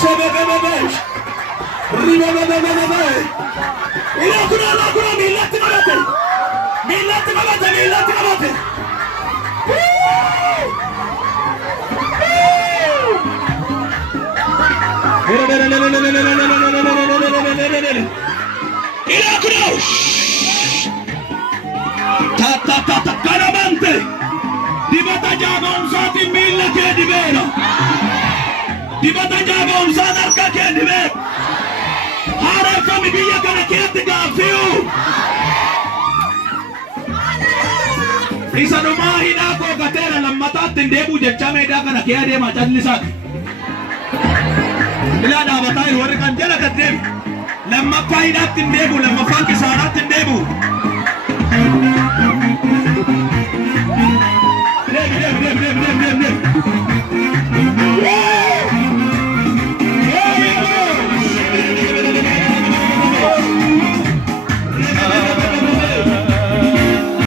Sebebebeş. Ribebebebebe. İlakuna milleti kabate. Milleti kabate. İlakuna. Ta Caramante. Dibata jaga unsati milleti edibero. Dibata jaga unsati arka kedibero. Hara kami biya kana kete gafiu. Isa numahin ako katera lamatatin debu jechame da kana kiyade machallisak. Bila da batai warri kan jala kadem. Lamma fainatin debu lamma fanki saratin debu.